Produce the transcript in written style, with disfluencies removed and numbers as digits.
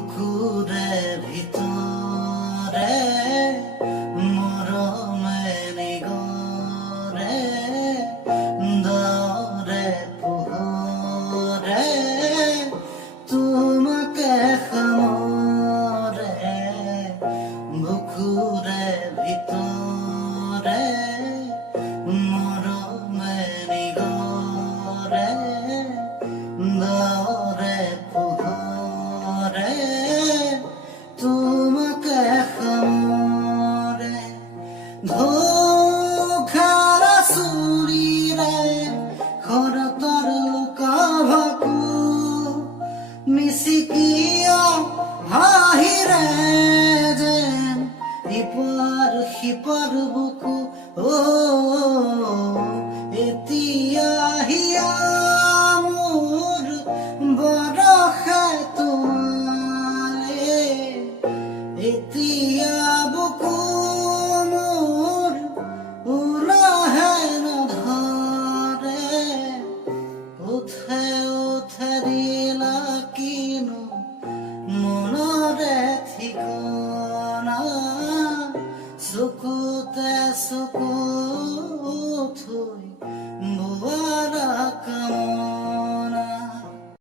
বুকুরে ভিতরে মরমে নিগরে দরে পুহরে তোমাকে খামরে বুকুরে ভিতরে মরমে নিগরে দরে পুহরে তোমাকে খামরে ধোখারা সুরিরে খরতর লুকা ভাকু মিশিকিয়া হাহিরে যেন ইপার সিপার বুকু ও এতিয়া হিয়া মোর বৰষা তোমালে এতিয়া বুকু মোর উলাহে নধৰে উঠে উঠে দিলা কিনো মনৰে ঠিকনা চকুতে চকু থৈ বোৱাৰ কাম